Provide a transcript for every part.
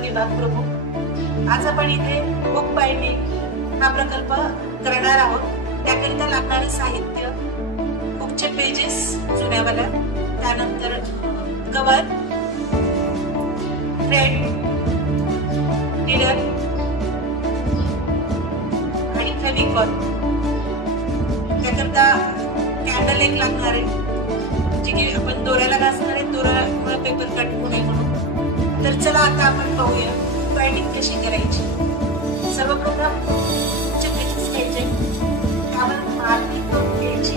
विभाग प्रमुख। आज आपण इथे हुक बाइंडिंग हा प्रकल्प करणार आहोत। त्याकरिता लागणारे साहित्य हुकचे पेजेस जुन्यावाला, त्यानंतर कवर, थ्रेड, नीडल आणि फेविकॉल। त्याकरता कॅन्डल एक लागणार आहे, जे की आपण दोऱ्याला घासणार आहे, दोऱ्यामुळे पेपर कट होऊ नये म्हणून। तर चला आता आपण पाहूया बाइंडिंग कशी करायची। सर्वप्रथम पेजेस घ्यायचे, त्यावर मार्किंग करून घ्यायची,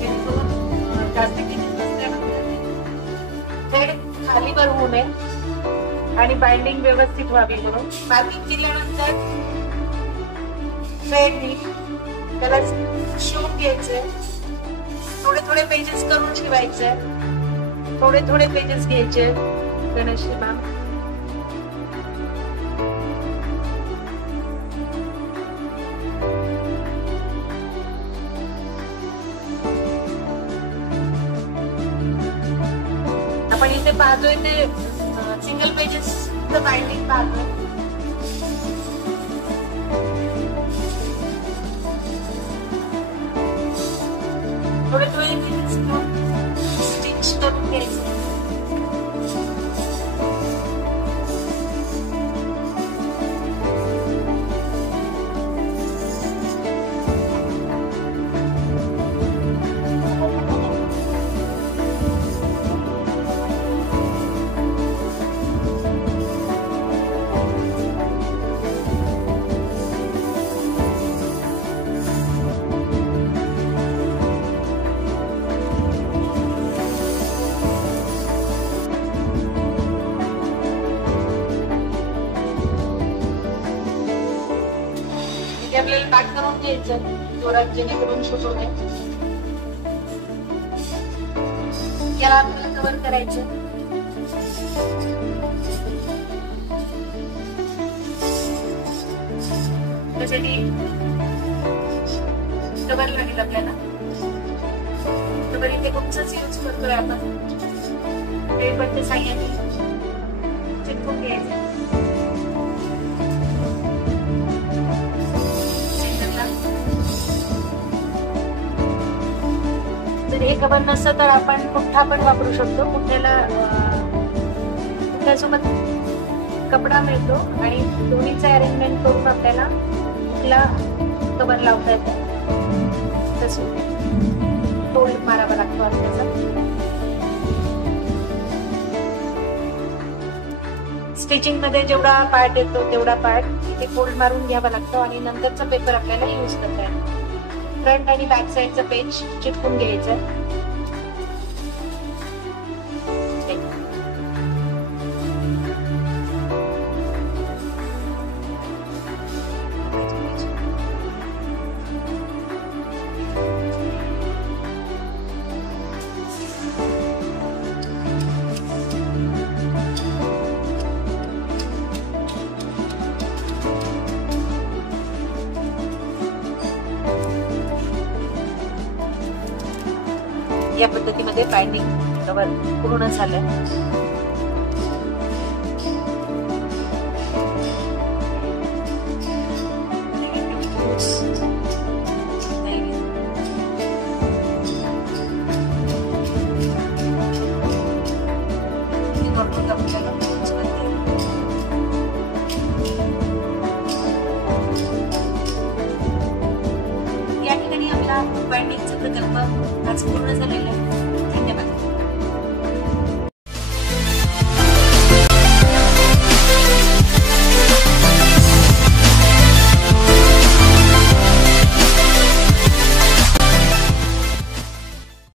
जेणेकरून जास्त पेजेस नसल्यानंतर थ्रेड खाली वर होऊ नये आणि बाइंडिंग व्यवस्थित व्हावी म्हणून। मार्किंग केल्यानंतर थ्रेडनी त्याला शिवून घ्यायचे। थोडे थोडे पेजेस करून शिवायचे, थोडे थोडे पेजेस घ्यायचे गणेश मॅम। आपण इथे पाहतोय ते सिंगल पेजेस बाइंडिंग पाहतोय। थोडे थोडे पेजेस स्टिच करून घ्यायचे। आपल्याला पॅक करून घ्यायचं जोरात, जेणेकरून शूट होते। याला आपल्याला कव्हर करायचं। त्यासाठी कव्हर लागेल आपल्याला। कव्हर इथे कुठचाच यूज करतोय आपण, पेपरच्या साह्याने चिटकून घ्यायचं। जर हे कव्हर नसतं तर आपण पुठ्ठा पण वापरू शकतो। पुठ्ठ्यासोबत कपडा मिळतो आणि दोन्हीचं अरेंजमेंट करून आपल्याला कुठला कव्हर लावता येतो। तसं फोल्ड मारावा लागतो आपल्याला। स्टिचिंग मध्ये जेवढा पार्ट येतो तेवढा पार्ट इथे फोल्ड मारून घ्यावा लागतो आणि नंतरचा पेपर आपल्याला यूज करता येतो। फ्रंट आणि बॅक साइडचं पेज चिटकून घ्यायचं। या पद्धतीमध्ये बाइंडिंग कव्हर पूर्ण झालं। या ठिकाणी आपला बाइंडिंगचा प्रकल्प आज पूर्ण झालेला आहे।